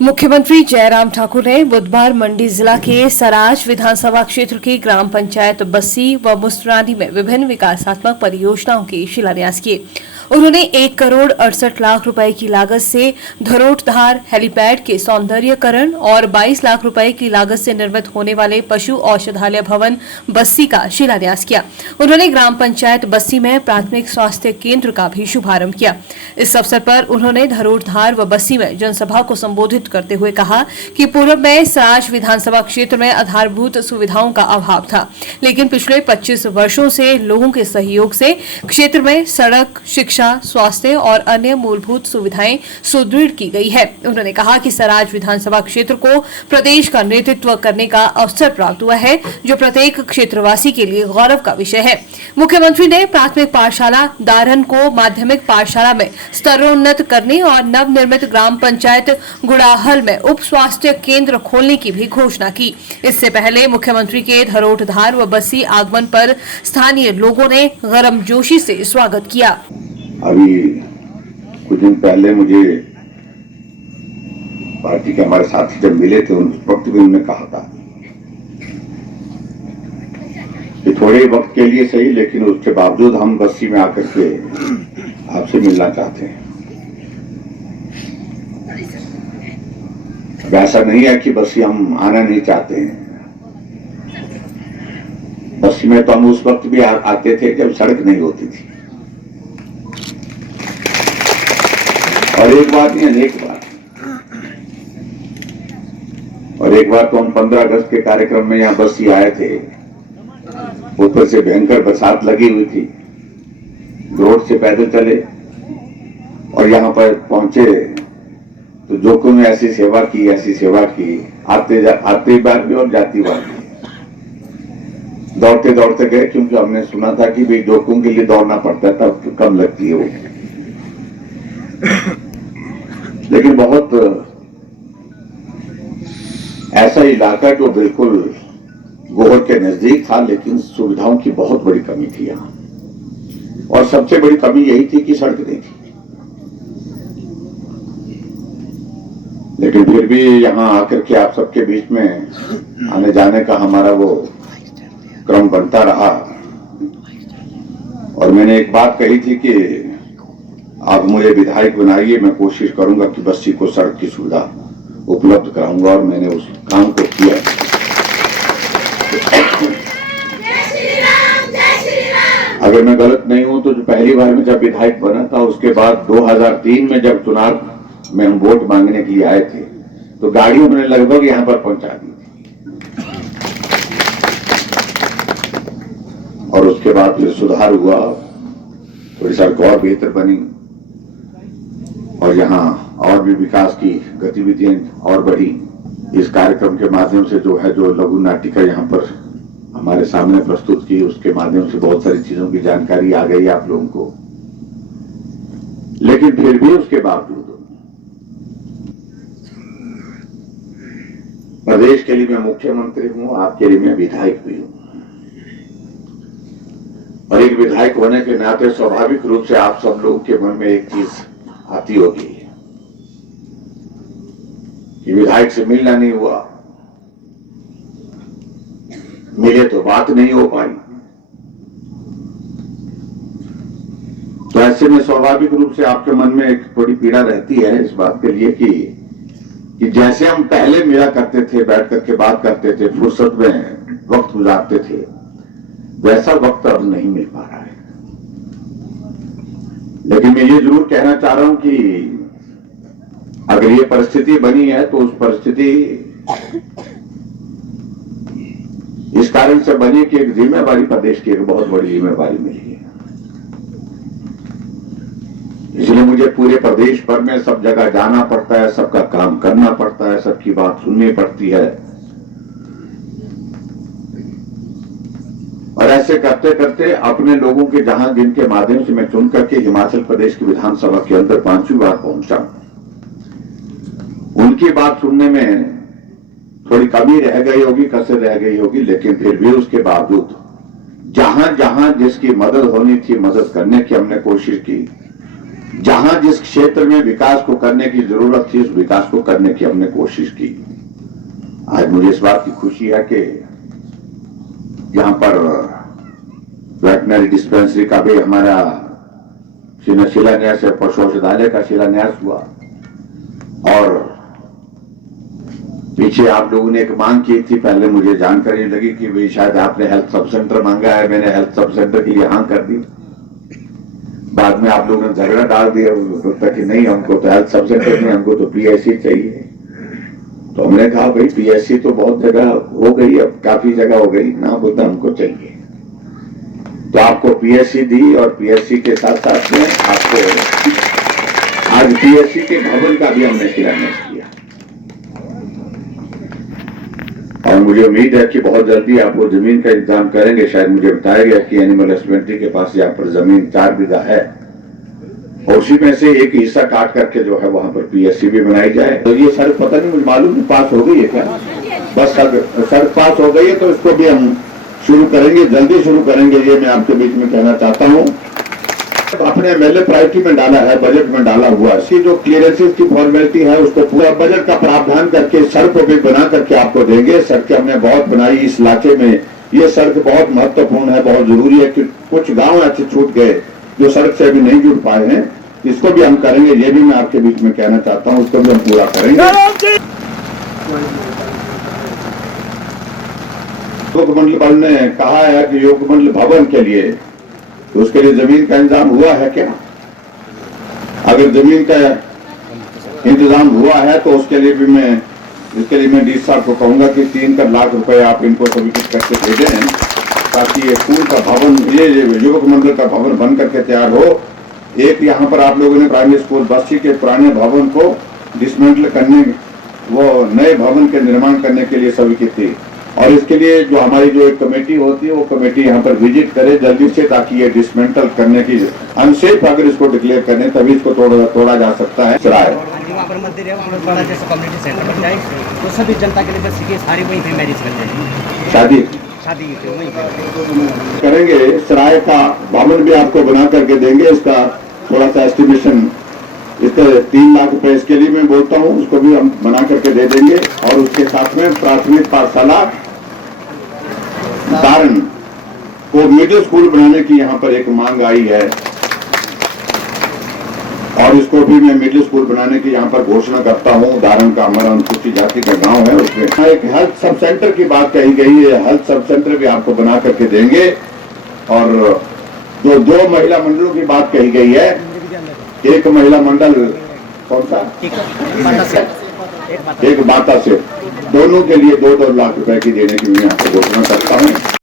मुख्यमंत्री जयराम ठाकुर ने बुधवार मंडी जिला के सराज विधानसभा क्षेत्र की ग्राम पंचायत बस्सी व मुस्त्रानी में विभिन्न विकासात्मक परियोजनाओं के शिलान्यास किए। उन्होंने 1,68,00,000 रुपए की लागत से धरोटधार हेलीपैड के सौंदर्यीकरण और 22 लाख रुपए की लागत से निर्मित होने वाले पशु औषधालय भवन बस्सी का शिलान्यास किया। उन्होंने ग्राम पंचायत बस्सी में प्राथमिक स्वास्थ्य केंद्र का भी शुभारंभ किया। इस अवसर पर उन्होंने धरोटधार व बस्सी में जनसभा को संबोधित करते हुए कहा कि पूर्व में सराज विधानसभा क्षेत्र में आधारभूत सुविधाओं का अभाव था, लेकिन पिछले 25 वर्षों से लोगों के सहयोग से क्षेत्र में सड़क, शिक्षा, स्वास्थ्य और अन्य मूलभूत सुविधाएं सुदृढ़ की गई है। उन्होंने कहा कि सराज विधानसभा क्षेत्र को प्रदेश का नेतृत्व करने का अवसर प्राप्त हुआ है, जो प्रत्येक क्षेत्रवासी के लिए गौरव का विषय है। मुख्यमंत्री ने प्राथमिक पाठशाला दारहन को माध्यमिक पाठशाला में स्तरोन्नत करने और नवनिर्मित ग्राम पंचायत गुड़ाहल में उप स्वास्थ्य केंद्र खोलने की भी घोषणा की। इससे पहले मुख्यमंत्री के धरोटधार व बस्सी आगमन पर स्थानीय लोगों ने गर्मजोशी से स्वागत किया। अभी कुछ दिन पहले मुझे पार्टी के हमारे साथी जब मिले थे, उस वक्त भी उन्होंने कहा था कि थोड़े वक्त के लिए सही, लेकिन उसके बावजूद हम बस्सी में आकर के आपसे मिलना चाहते हैं। अब ऐसा नहीं है कि बस्सी हम आना नहीं चाहते हैं। बस्सी में तो हम उस वक्त भी आते थे जब सड़क नहीं होती थी। और एक बात नहीं, अनेक बात। और एक बार तो हम 15 अगस्त के कार्यक्रम में यहाँ बस्सी आए थे, ऊपर से भयंकर बरसात लगी हुई थी, रोड से पैदल चले और यहाँ पर पहुंचे तो जोकों में ऐसी सेवा की आते बार भी और जाती बार भी दौड़ते दौड़ते गए, क्योंकि हमने सुना था कि भाई जोकों के लिए दौड़ना पड़ता है, तब कम लगती है वो। लेकिन बहुत ऐसा इलाका जो बिल्कुल गोहर के नजदीक था, लेकिन सुविधाओं की बहुत बड़ी कमी थी यहाँ। और सबसे बड़ी कमी यही थी कि सड़क नहीं थी। लेकिन फिर भी यहाँ आकर के आप सबके बीच में आने जाने का हमारा वो क्रम बनता रहा। और मैंने एक बात कही थी कि आप मुझे विधायक बनाइए, मैं कोशिश करूंगा कि बस्सी को सड़क की सुविधा उपलब्ध कराऊंगा, और मैंने उस काम को किया। अगर मैं गलत नहीं हूं तो जो पहली बार में जब विधायक बना था, उसके बाद 2003 में जब चुनाव में हम वोट मांगने के लिए आए थे, तो गाड़ी हमने लगभग यहां पर पहुंचा दी थी। और उसके बाद फिर सुधार हुआ, थोड़ी सड़क और बेहतर बनी, और यहाँ और भी विकास की गतिविधियां और बढ़ी। इस कार्यक्रम के माध्यम से जो लघु नाटिका यहाँ पर हमारे सामने प्रस्तुत की, उसके माध्यम से बहुत सारी चीजों की जानकारी आ गई आप लोगों को। लेकिन फिर भी उसके बावजूद प्रदेश के लिए मैं मुख्यमंत्री हूं, आपके लिए मैं विधायक भी हूं। और एक विधायक होने के नाते स्वाभाविक रूप से आप सब लोगों के मन में एक चीज आती होगी कि विधायक से मिलना नहीं हुआ, मिले तो बात नहीं हो पाई। तो ऐसे में स्वाभाविक रूप से आपके मन में एक थोड़ी पीड़ा रहती है इस बात के लिए कि जैसे हम पहले मिला करते थे, बैठ करके बात करते थे, फुर्सत में वक्त गुजारते थे, वैसा वक्त अब नहीं मिल पा रहा है। लेकिन मैं ये जरूर कहना चाह रहा हूं कि अगर ये परिस्थिति बनी है तो उस परिस्थिति इस कारण से बनी कि एक जिम्मेवारी, प्रदेश की एक बहुत बड़ी जिम्मेवारी मिली है। इसलिए मुझे पूरे प्रदेश भर में सब जगह जाना पड़ता है, सबका काम करना पड़ता है, सबकी बात सुननी पड़ती है। और ऐसे करते करते अपने लोगों के जहां जिनके माध्यम से मैं चुन करके हिमाचल प्रदेश की विधानसभा के अंदर 5वीं बार पहुंचा, उनकी बात सुनने में थोड़ी कमी रह गई होगी, कसर रह गई होगी। लेकिन फिर भी उसके बावजूद जहां जहां जिसकी मदद होनी थी, मदद करने की हमने कोशिश की। जहां जिस क्षेत्र में विकास को करने की जरूरत थी उस विकास को करने की हमने कोशिश की। आज मुझे इस बात की खुशी है कि यहां पर वेटनरी डिस्पेंसरी का भी हमारा शिलान्यास है, पशु औषधालय का शिलान्यास हुआ। और पीछे आप लोगों ने एक मांग की थी, पहले मुझे जानकारी लगी कि भाई शायद आपने हेल्थ सब सेंटर मांगा है, मैंने हेल्थ सब सेंटर के लिए हाँ कर दी। बाद में आप लोगों ने झगड़ा डाल दिया बोलता कि नहीं, हमको तो हेल्थ सब सेंटर नहीं, हमको तो पीएससी चाहिए। तो हमने कहा भाई पीएससी तो बहुत जगह हो गई, अब काफी जगह हो गई ना, बोलता हमको चाहिए। तो आपको पीएससी दी और पीएससी के साथ साथ में आपको आज पीएससी के भवन का भी हमने शिलान्यास किया। और मुझे उम्मीद है कि बहुत जल्दी आप वो जमीन का इंतजाम करेंगे। शायद मुझे बताया गया कि एनिमल हस्बेंड्री के पास यहाँ पर जमीन 4 बीघा है और उसी में से एक हिस्सा काट करके जो है वहां पर पीएससी भी बनाई जाए। तो ये सड़क पता नहीं, मुझे मालूम नहीं पास हो गई है क्या, बस सड़क पास हो गई है, तो इसको भी हम शुरू करेंगे, जल्दी शुरू करेंगे, ये मैं आपके बीच में कहना चाहता हूँ। अपने एमएलए प्रायोरिटी में डाला है, बजट में डाला हुआ है। इसकी जो क्लियरेंसेस की फॉर्मेलिटी है उसको पूरा बजट का प्रावधान करके सड़क को भी बना करके आपको देंगे। सड़कें हमने बहुत बनाई इस इलाके में, ये सड़क बहुत महत्वपूर्ण है, बहुत जरूरी है कि कुछ गांव ऐसे छूट गए जो सड़क से अभी नहीं जुड़ पाए हैं, इसको भी हम करेंगे। ये भी मैं आपके बीच में कहना चाहता हूँ, उसको भी हम पूरा करेंगे। योग मंडल बल ने कहा है कि योग मंडल भवन के लिए, तो उसके लिए जमीन का इंतजाम हुआ है क्या? अगर जमीन का इंतजाम हुआ है तो उसके लिए भी इसके लिए मैं डीसी साहब को कहूंगा कि 3 लाख रुपए आप इनको स्वीकृत करके दे दें, ताकि ये स्कूल का भवन, ये युवक मंडल का भवन बन करके तैयार हो। एक यहाँ पर आप लोगों ने प्राइमरी स्कूल बस्ती के पुराने भवन को डिसमेंटल करने, वो नए भवन के निर्माण करने के लिए स्वीकृत थी। और इसके लिए जो हमारी जो एक कमेटी होती है वो कमेटी यहाँ पर विजिट करे जल्दी से, ताकि ये डिसमेंटल करने की अनसेफ अगर इसको डिक्लेयर करें तभी इसको तोड़ा जा सकता है। वहाँ पर मंदिर है, बड़ा जैसा कम्युनिटी सेंटर बन जाए तो सभी जनता के लिए बस सीखे सारी वहीं पे मैरिज कर जाएगी, शादी वहीं पे करेंगे। सराय का भवन भी आपको बना करके देंगे, इसका थोड़ा सा एस्टिमेशन, इसका 3 लाख रुपए इसके लिए मैं बोलता हूँ, उसको भी हम बना करके दे देंगे। और उसके साथ में प्राथमिक पाठशाला दारण को मिडिल स्कूल बनाने की यहाँ पर एक मांग आई है और इसको भी मैं मिडिल स्कूल बनाने की यहाँ पर घोषणा करता हूँ। दारण का हमारा अनुसूचित जाति का गांव है, उसमें एक हेल्थ सब सेंटर की बात कही गई है, हेल्थ सब सेंटर भी आपको बना करके देंगे। और जो 2 महिला मंडलों की बात कही गई है, एक महिला मंडल कौन सा, एक बाता से, दोनों के लिए 2-2 लाख रुपए की देने की मैं आपको घोषणा करता हूँ।